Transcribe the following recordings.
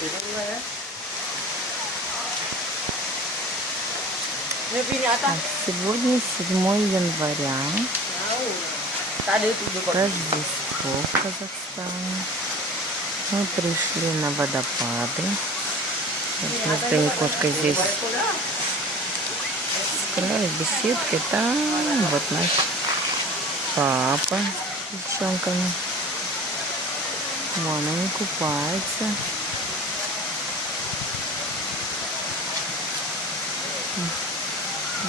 Так, сегодня 7 января. Рождество в Казахстане. Мы пришли на водопады. Мы с Даникошкой здесь с края беседки. Там вот наш папа с девчонками. Вон они купаются.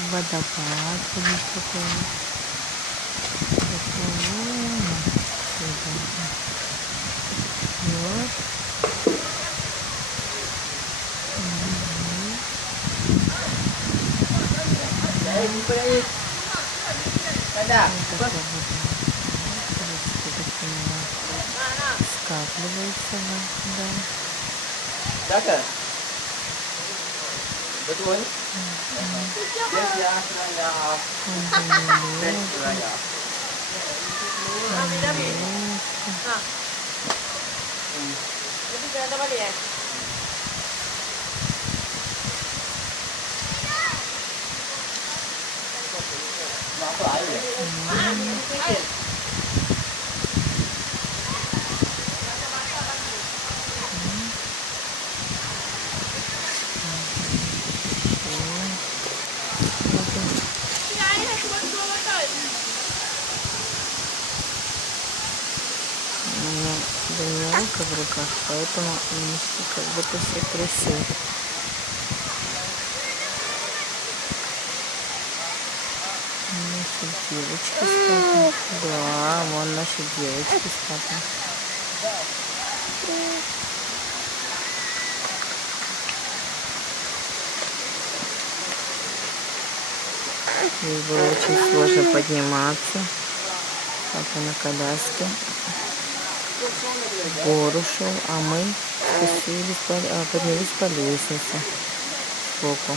Водопад будет такой. Вот. Скапливается вода. Betul. Dia saya. Jadi jangan balik ya. Apa air? Даниэлка в руках, поэтому они как будто все трясут. Наши девочки с папой. Да, вон наши девочки с папой. Ей было очень сложно подниматься. Папа на коляске. В гору шел, а мы поднялись по лестнице сбоку.